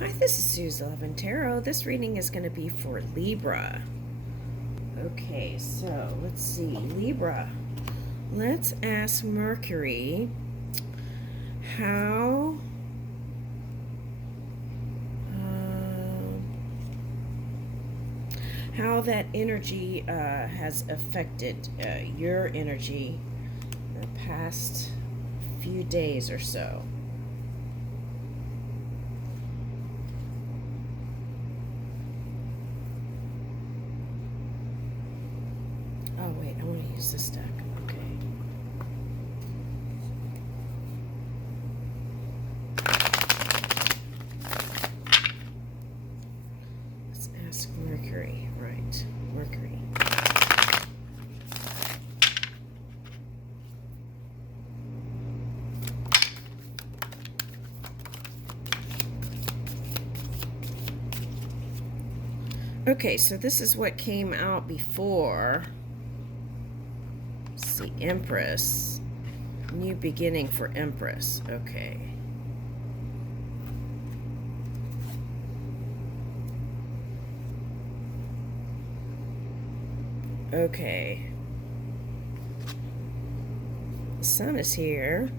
Hi, this is Suze 11 Tarot. This reading is going to be for Libra. Okay, so let's see. Libra. Let's ask Mercury how that energy has affected your energy the past few days or so. Oh, wait, I want to use this deck. Okay. Let's ask Mercury. Right. Mercury. Okay, so this is what came out before. See, Empress. New beginning for Empress. Okay. Okay. The sun is here.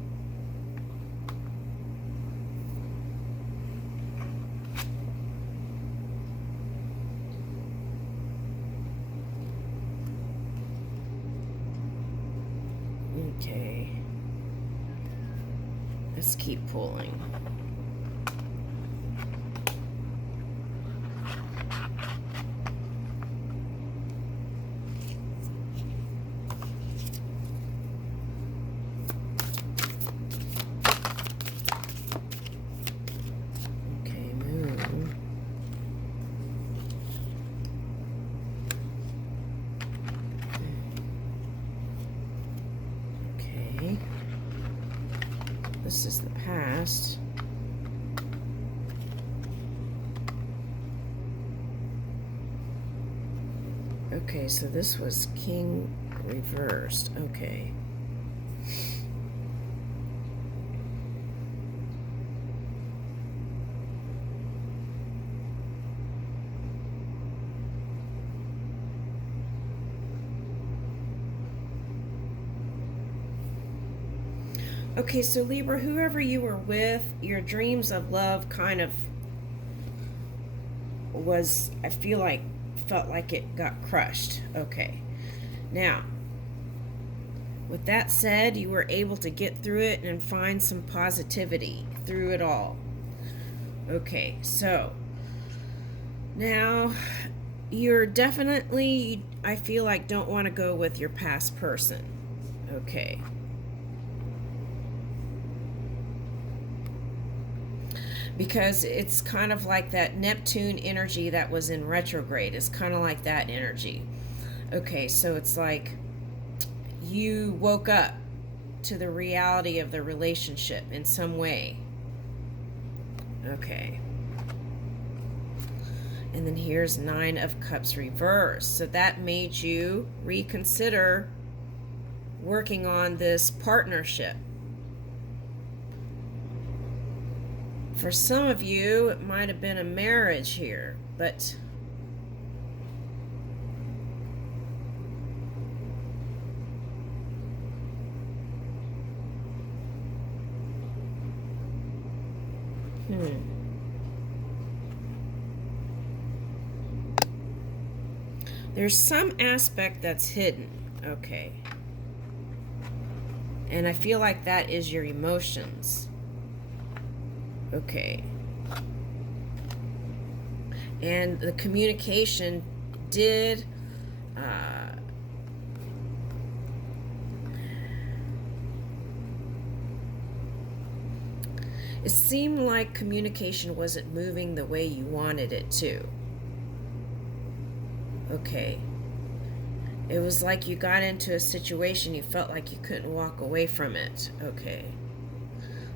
Okay. Let's keep pulling. Okay, moon. Okay. This is the past. Okay, so this was King reversed. Okay. Okay, so Libra, whoever you were with, your dreams of love kind of was, I felt like it got crushed. Okay. Now, with that said, you were able to get through it and find some positivity through it all. Okay, so now you're definitely, I feel like, don't want to go with your past person. Okay. Because it's kind of like that Neptune energy that was in retrograde. It's kind of like that energy. Okay, so it's like you woke up to the reality of the relationship in some way. Okay. And then here's Nine of Cups reversed. So that made you reconsider working on this partnership. For some of you, it might have been a marriage here, but there's some aspect that's hidden. Okay. And I feel like that is your emotions. Okay. And the communication did it seemed like communication wasn't moving the way you wanted it to. Okay. It was like you got into a situation you felt like you couldn't walk away from it. Okay.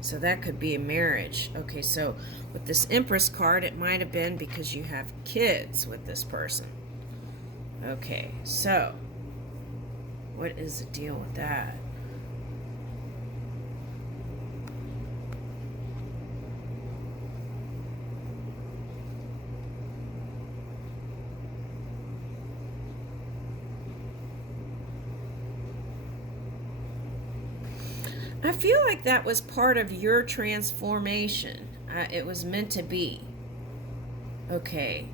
So that could be a marriage. Okay, so with this Empress card, it might have been because you have kids with this person. Okay, so what is the deal with that? I feel like that was part of your transformation. It was meant to be. Okay.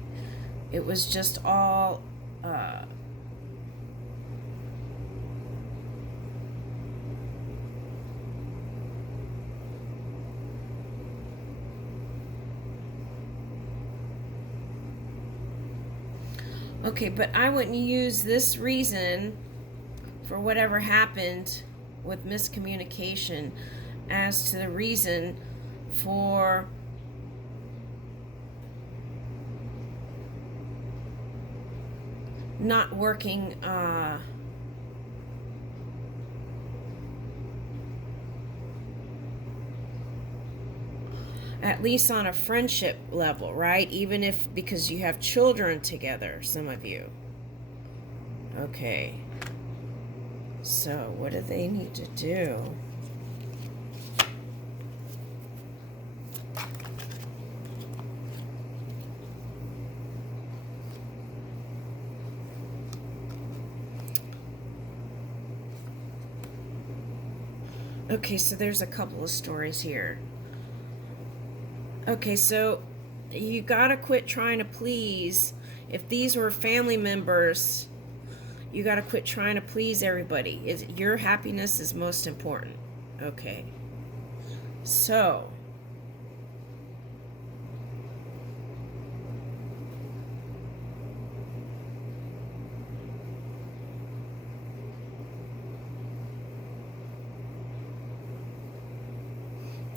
It was just all okay, but I wouldn't use this reason for whatever happened with miscommunication as to the reason for not working at least on a friendship level, right? Even if, because you have children together, some of you. Okay. So, what do they need to do? Okay, so there's a couple of stories here. Okay, so you gotta quit trying to please. If these were family members, you gotta quit trying to please everybody. Your happiness is most important. Okay. So,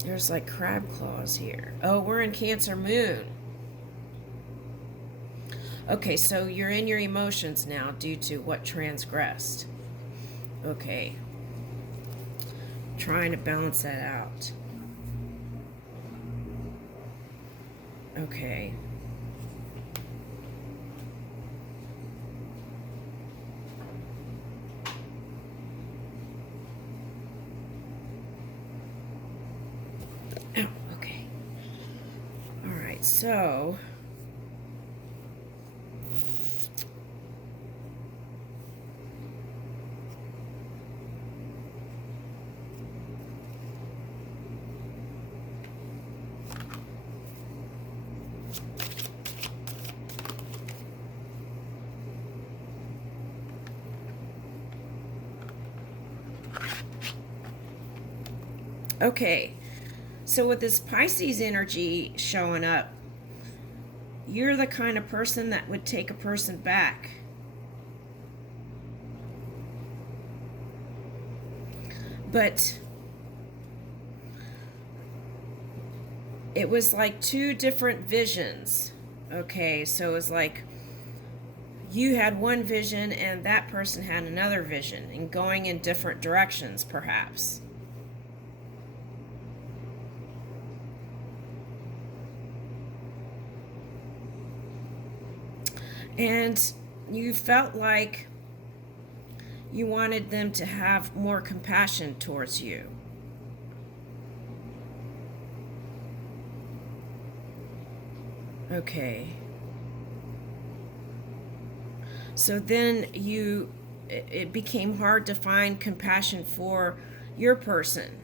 there's like crab claws here. Oh, we're in Cancer Moon. Okay, so you're in your emotions now due to what transgressed. Okay. Trying to balance that out. Okay. Oh, okay. All right, so okay, so with this Pisces energy showing up, you're the kind of person that would take a person back. But it was like two different visions. Okay, so it was like you had one vision and that person had another vision, and going in different directions, perhaps. And you felt like you wanted them to have more compassion towards you. Okay. So then it became hard to find compassion for your person.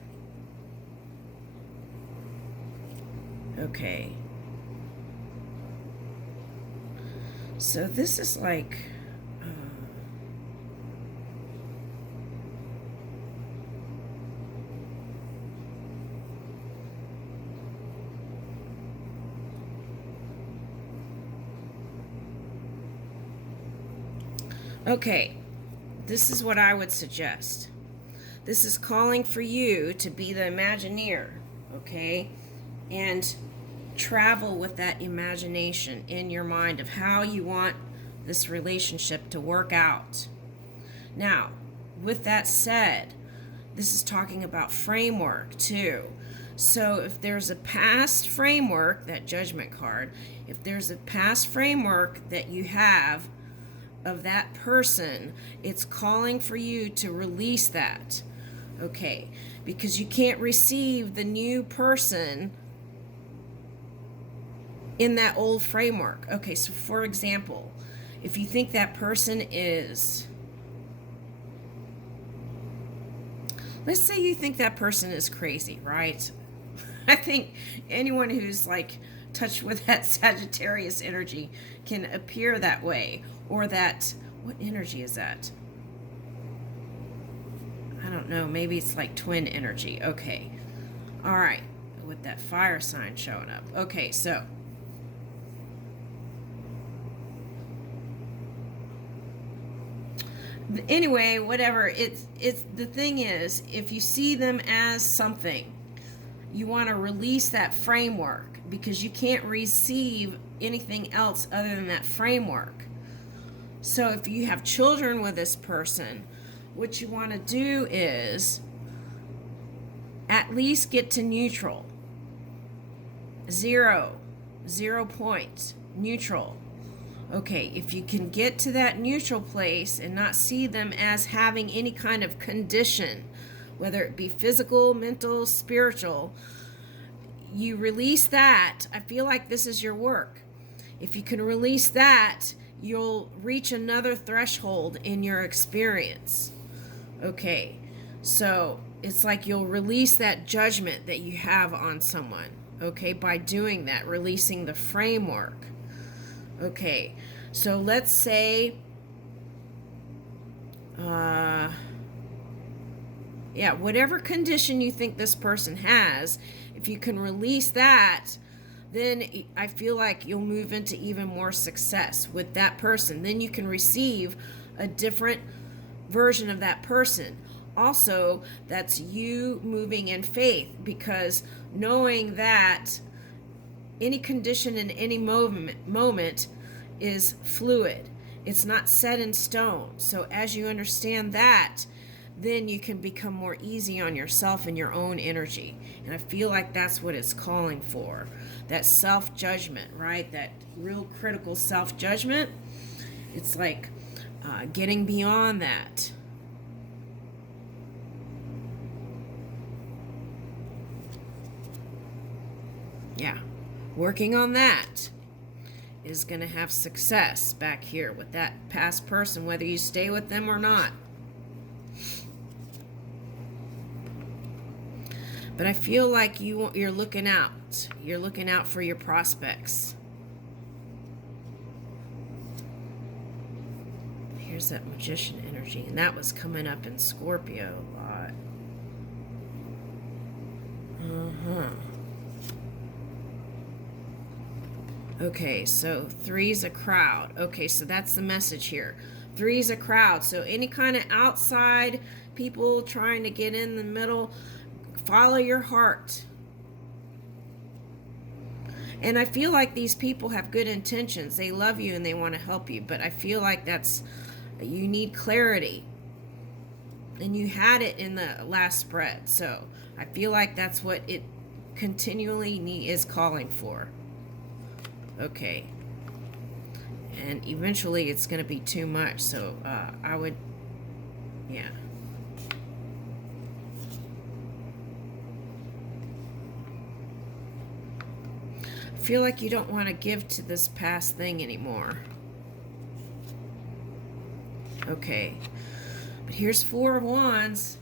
Okay. So this is like okay, this is what I would suggest. This is calling for you to be the Imagineer, okay? And travel with that imagination in your mind of how you want this relationship to work out. Now, with that said, this is talking about framework too. So if there's a past framework, that Judgment card, if there's a past framework that you have of that person, it's calling for you to release that. Okay, because you can't receive the new person in that old framework. Okay, so for example, if you think that person is let's say you think that person is crazy, right? I think anyone who's like touched with that Sagittarius energy can appear that way, or that, what energy is that? I don't know, maybe it's like twin energy. Okay. All right. With that fire sign showing up. Okay, so anyway, whatever, it's the thing is, if you see them as something, you want to release that framework, because you can't receive anything else other than that framework. So if you have children with this person, what you want to do is at least get to neutral. 0 points, neutral. Okay, if you can get to that neutral place and not see them as having any kind of condition, whether it be physical, mental, spiritual, you release that. I feel like this is your work. If you can release that, you'll reach another threshold in your experience. Okay, so it's like you'll release that judgment that you have on someone. Okay, by doing that, releasing the framework. Okay, so let's say, whatever condition you think this person has, if you can release that, then I feel like you'll move into even more success with that person. Then you can receive a different version of that person. Also, that's you moving in faith, because knowing that any condition in any moment is fluid. It's not set in stone. So as you understand that, then you can become more easy on yourself and your own energy. And I feel like that's what it's calling for. That self-judgment, right? That real critical self-judgment. It's like getting beyond that. Yeah. Working on that is going to have success back here with that past person, whether you stay with them or not. But I feel like you're looking out. You're looking out for your prospects. Here's that Magician energy, and that was coming up in Scorpio a lot. Okay, so 3's a crowd. Okay, so that's the message here. 3's a crowd. So any kind of outside people trying to get in the middle, follow your heart. And I feel like these people have good intentions. They love you and they want to help you. But I feel like you need clarity. And you had it in the last spread. So I feel like that's what it continually is calling for. Okay. And eventually it's going to be too much. So I would, yeah. I feel like you don't want to give to this past thing anymore. Okay. But here's 4 of Wands.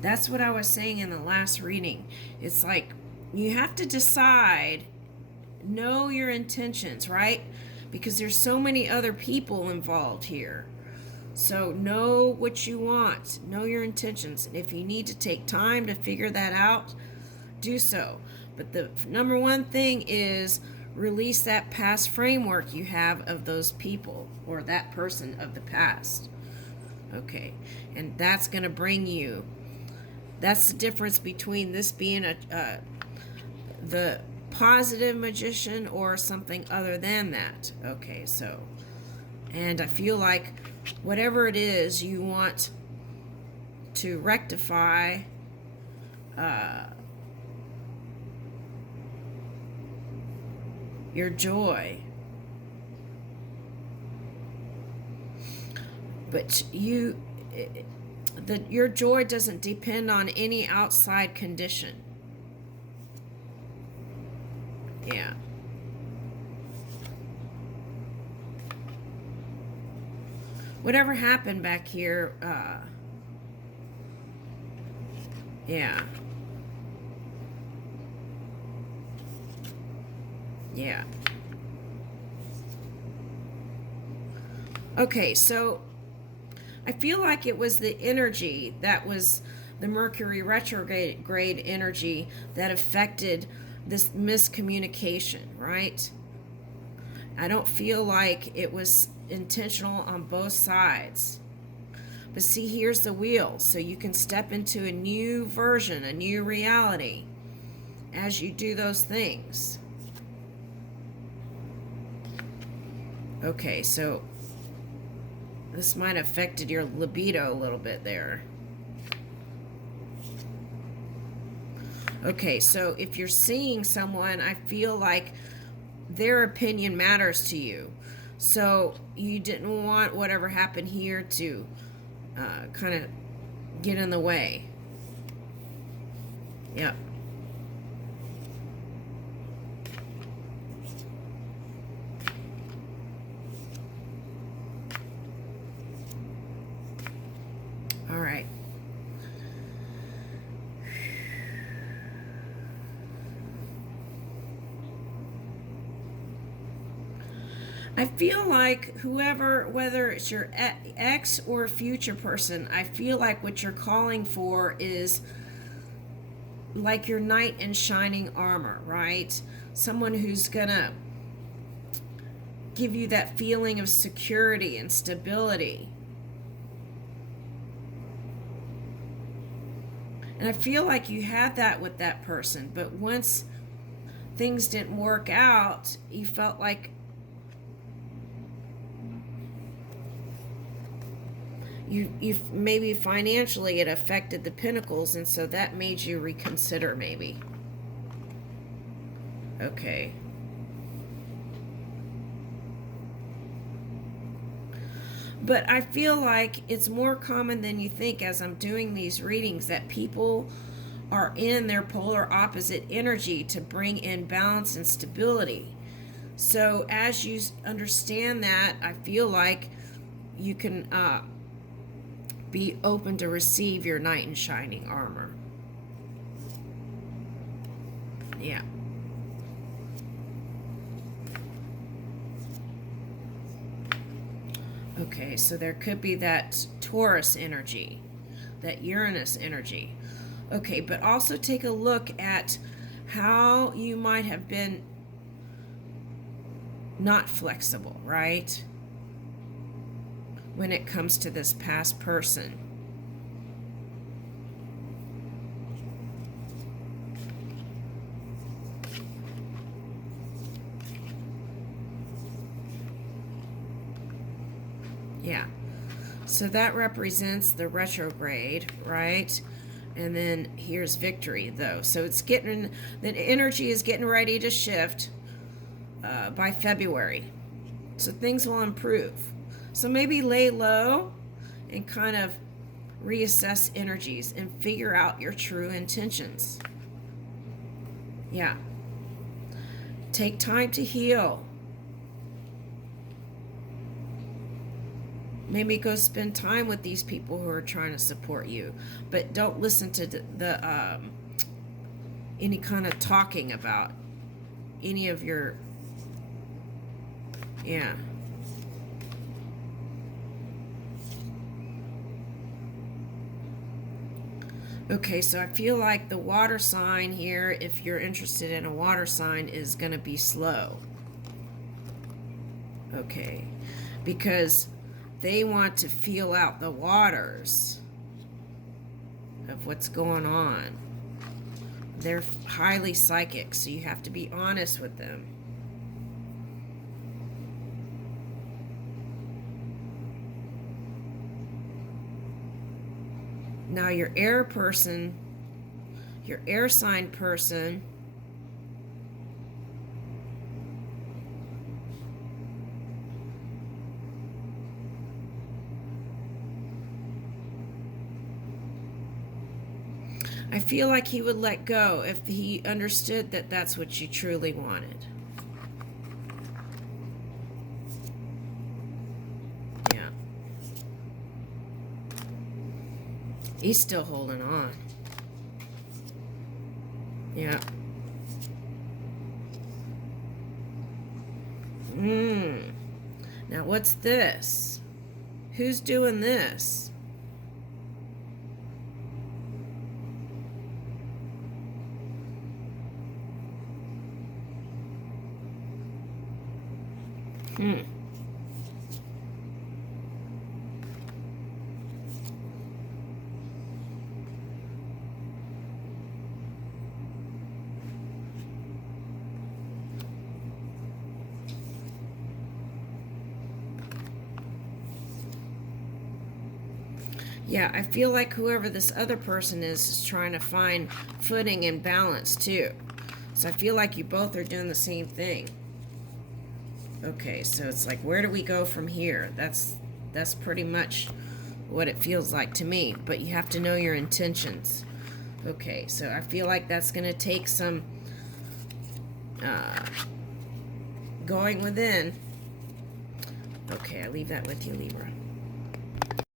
That's what I was saying in the last reading. It's like you have to decide, know your intentions, right? Because there's so many other people involved here. So know what you want. Know your intentions. And if you need to take time to figure that out, do so. But the number one thing is release that past framework you have of those people or that person of the past. Okay. And that's going to bring you... That's the difference between this being the positive magician or something other than that. Okay, so, and I feel like whatever it is you want to rectify, your joy, but your joy doesn't depend on any outside condition. Yeah. whatever happened back here, yeah. Yeah. Okay, so I feel like it was the energy that was the Mercury retrograde energy that affected this miscommunication, right? I don't feel like it was intentional on both sides. But see, here's the wheel. So you can step into a new version, a new reality as you do those things. Okay, so this might have affected your libido a little bit there. Okay, so if you're seeing someone, I feel like their opinion matters to you. So you didn't want whatever happened here to kind of get in the way. Yep. All right. I feel like whoever, whether it's your ex or future person, I feel like what you're calling for is like your knight in shining armor, right? Someone who's gonna give you that feeling of security and stability. And I feel like you had that with that person, but once things didn't work out, you felt like you maybe financially it affected the pinnacles, and so that made you reconsider maybe. Okay. But I feel like it's more common than you think as I'm doing these readings that people are in their polar opposite energy to bring in balance and stability. So as you understand that, I feel like you can be open to receive your knight in shining armor. Yeah. Okay, so there could be that Taurus energy, that Uranus energy. Okay, but also take a look at how you might have been not flexible, right? When it comes to this past person. Yeah. So that represents the retrograde, right? And then here's victory, though. So it's getting, the energy is getting ready to shift by February. So things will improve. So maybe lay low and kind of reassess energies and figure out your true intentions. Yeah. Take time to heal. Maybe go spend time with these people who are trying to support you, but don't listen to the any kind of talking about any of your, yeah. Okay, so I feel like the water sign here, if you're interested in a water sign, is going to be slow. Okay, because they want to feel out the waters of what's going on. They're highly psychic, so you have to be honest with them. Now your air person, your air sign person, I feel like he would let go if he understood that that's what you truly wanted. Yeah. He's still holding on. Yeah. Now what's this? Who's doing this? Yeah, I feel like whoever this other person is trying to find footing and balance too. So I feel like you both are doing the same thing. Okay, so it's like, where do we go from here? That's pretty much what it feels like to me. But you have to know your intentions. Okay, so I feel like that's going to take some going within. Okay, I leave that with you, Libra.